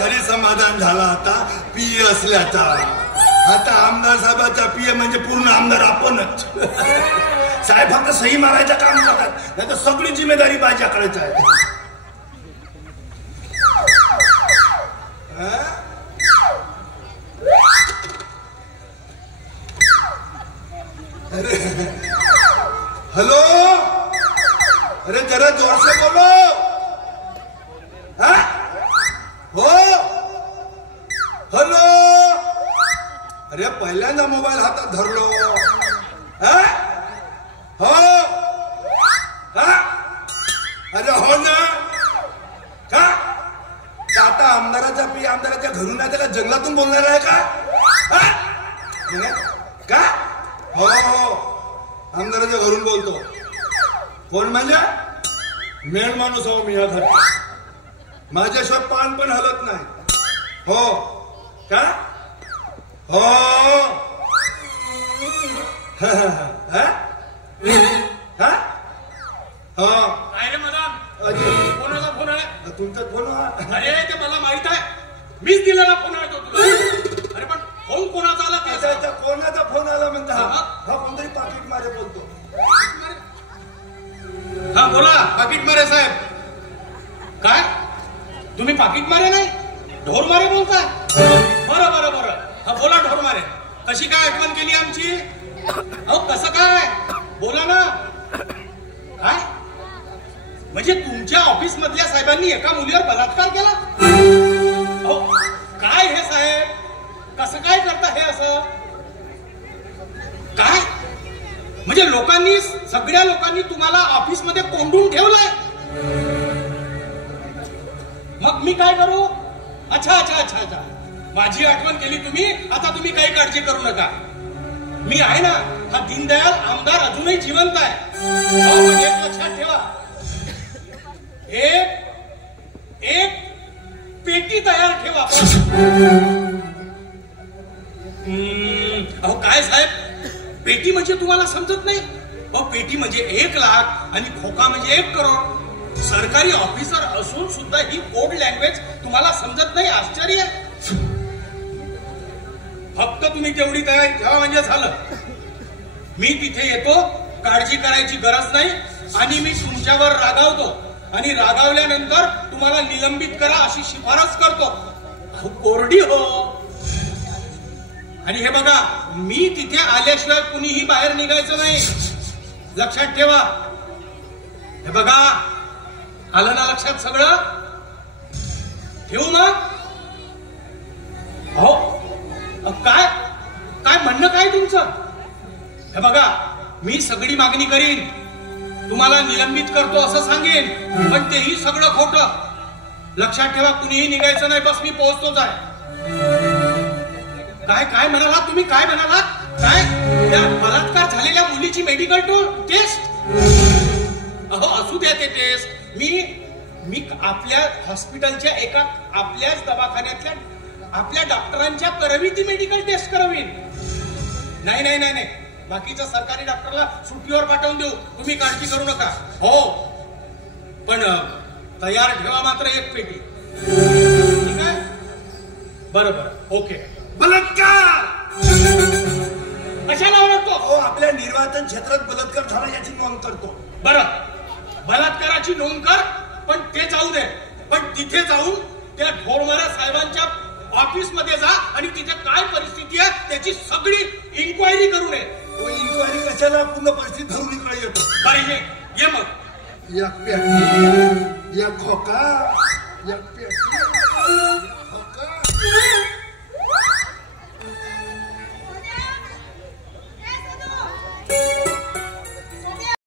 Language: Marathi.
खरी समाधान झाला आता पीए असल्याचा. आता आमदार साहेबाचा पीए म्हणजे पूर्ण आमदार आपणच. साहेब फक्त सही मारायचं काम करतात, नाही तर सगळी जिम्मेदारी माझ्याकडेच आहे. अरे हेलो, अरे जरा जोर से बोलो. हा हो हॅलो. अरे पहिल्यांदा मोबाईल हातात धरलो. हा हो हा अरे हो ना. का आता आमदाराचा पी आमदाराच्या घरून आहे का जंगलातून बोलणार आहे का? का हो हो आमदाराच्या घरून बोलतो. कोण म्हणजे? मेन माणूस हो मी या घरी. माझ्याशिवाय पान पण हलत नाही. हो का हो हा काय रे मदाम, कोणाचा फोन आहे? तुमचा फोन. अरे ते मला माहित आहे, मीच दिलेला फोन आहे तो तुला. अरे पण फोन कोणाचा आला? त्याचा कोणाचा फोन आला म्हणता? हा कोणतरी पाकिट मारे बोलतो. हा बोला पाकिट मारे साहेब. काय तुम्ही पाकिट मारे नाही, ढोर मारे बोलताय? बरं बरं बरं, हा बोला ढोर मारे. कशी काय आठवण केली आमची? अहो कसं काय बोला ना. काय म्हणजे तुमच्या ऑफिस मधल्या साहेबांनी एका मुलीवर बलात्कार केला? अहो काय हे साहेब, कसं काय करता हे असं? काय म्हणजे लोकांनी, सगळ्या लोकांनी तुम्हाला ऑफिस मध्ये कोंडून ठेवलंय? मग मी काय करू? अच्छा अच्छा अच्छा अच्छा, माझी आठवण केली तुम्ही. आता तुम्ही काही काळजी करू नका, मी आहे ना. हा दीनदयाल आमदार अजूनही जिवंत आहे. एक लक्षात ठेवा, एक पेटी तयार ठेवा. अहो काय साहेब, पेटी म्हणजे तुम्हाला समजत नाही? अहो पेटी म्हणजे 1 लाख आणि खोका म्हणजे 1 करोड. सरकारी ऑफिसर असून सुद्धा ही कोड लँग्वेज तुम्हाला समजत नाही? आश्चर्य. फक्त तुम्ही तेवढी तयारी ठेवा म्हणजे झालं. मी तिथे येतो, काळजी करायची गरज नाही. आणि मी तुमच्यावर रागावतो आणि रागावल्यानंतर तुम्हाला निलंबित करा अशी शिफारस करतो. अहो कोरडी हो. आणि हे बघा, मी तिथे आल्याशिवाय कुणीही बाहेर निघायचं नाही, लक्षात ठेवा. हे बघा, आलं ना लक्षात सगळं? ठेवू मग? हो काय काय म्हणणं काय तुमचं? हे बघा, मी सगळी मागणी करीन, तुम्हाला निलंबित करतो असं सांगेन, पण तेही सगळं खोटं. लक्षात ठेवा, कुणीही निघायचं नाही, बस मी पोहोचतोच आहे. काय काय म्हणालात तुम्ही? काय म्हणालात? काय त्या बलात्कार झालेल्या मुलीची मेडिकल टेस्ट? अहो असू द्या ते टेस्ट. मी आपल्या हॉस्पिटलच्या एका आपल्याच दवाखान्यातल्या आपल्या डॉक्टरांच्या करवी ती मेडिकल टेस्ट करावी. नाही नाही नाही नाही, बाकीच्या सरकारी डॉक्टरला सुट्टीवर पाठवून देऊ, तुम्ही काळजी करू नका. हो पण तयार ठेवा मात्र 1 पेटी. ठीक आहे? बरोबर, ओके. बलात्कार कशाला ओळखतो? हो आपल्या निर्वाचन क्षेत्रात बलात्कार झाला याची नोंद करतो. बरं, बलात्काराची नोंद कर, पण ते जाऊ दे. पण तिथे जाऊन त्या ढोरमारा साहेबांच्या ऑफिस मध्ये जा आणि तिथे काय परिस्थिती आहे त्याची सगळी इन्क्वायरी करू नये. इन्क्वायरी कशाला? पूर्ण परिस्थिती धरून इकडे येतो. बरं ये मग. या पेटी, या खोका, या पेटी.